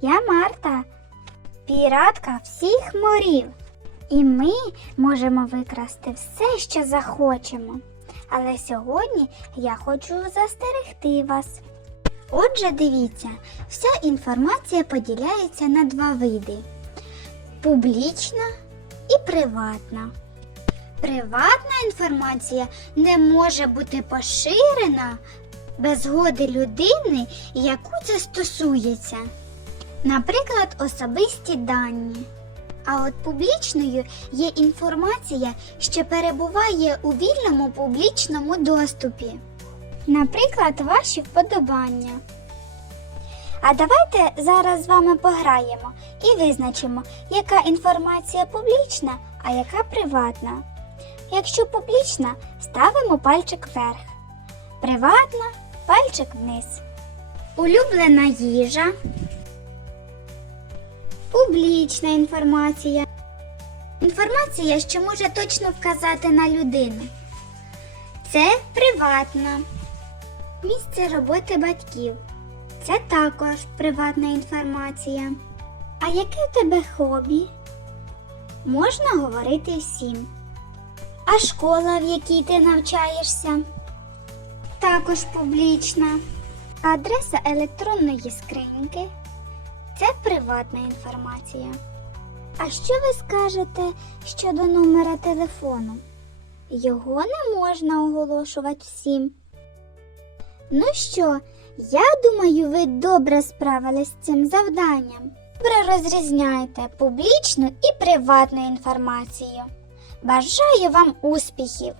Я Марта, піратка всіх морів. І ми можемо викрасти все, що захочемо. Але сьогодні я хочу застерегти вас. Отже, дивіться, вся інформація поділяється на два види: публічна і приватна. Приватна інформація не може бути поширена без згоди людини, яку це стосується. Наприклад, особисті дані. А от публічною є інформація, що перебуває у вільному публічному доступі. Наприклад, ваші вподобання. А давайте зараз з вами пограємо і визначимо, яка інформація публічна, а яка приватна. Якщо публічна, ставимо пальчик вверх. Приватна пальчик вниз. Улюблена їжа. Публічна інформація. Інформація, що може точно вказати на людину. Це приватна. Місце роботи батьків. Це також приватна інформація. А яке в тебе хобі? Можна говорити всім. А школа, в якій ти навчаєшся? Також публічна. Адреса електронної скриньки це приватна інформація. А що ви скажете щодо номера телефону? Його не можна оголошувати всім. Ну що, я думаю, ви добре справились з цим завданням. Добре розрізняйте публічну і приватну інформацію. Бажаю вам успіхів!